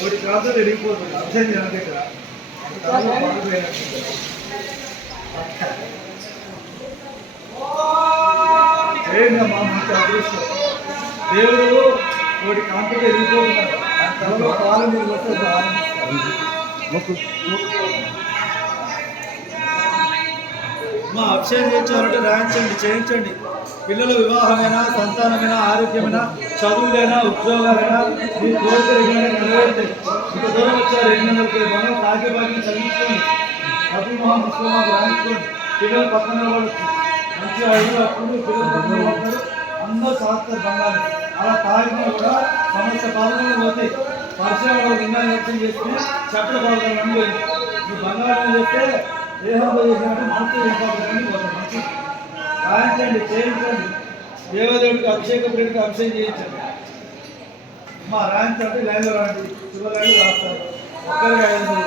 ఒకటి ప్రాంతాలు ఎరిగిపోతుంది అర్థం జనం దగ్గర చేయండి అమ్మా మంచి అదృష్టం. దేవుడు ఒకటి కాంతలు ఎరిగిపోతున్నారు ఆయన తలలో పాలు మీరు వస్తే మా అభిషేకం చేయించాలంటే రాయించండి, చేయించండి. పిల్లల వివాహమైనా, సంతానమైనా, ఆరోగ్యమైనా, చదువులైనా, ఉద్యోగాలైనా మీ కోరికలు నెరవేరుతాయి. ఇంత దూరం వచ్చారు 800 మనం తాగే బాగా చదివించుకోండి. అభిమోహం విశ్వమాకు రాయించుకోండి. పిల్లలు పక్కన పడవచ్చు, మంచిగా ఐదు అప్పుడు పిల్లలు పక్కన పడతారు, అందరూ తాగుతారు బంగారం. అలా తాగినా కూడా సమస్య పాల్గొని పోతాయి. పరిశ్రమలో నిర్ణయం వ్యక్తం చేసుకుని చట్ట పాల్గొనడం పోయింది. ఈ బంగారం చేస్తే దేహంలో చేసినట్టు మనసు ఇంపార్టెంట్ పోతాం. మంచి రాయించండి, చేయించండి. దేవదేవుడికి అభిషేకం ప్రేమికి అభిషేకం చేయించండి. మా రాయించండి, లైన్లో రాండి, శుభ లైన్లో రాస్తారు. ఒక్కరికి 500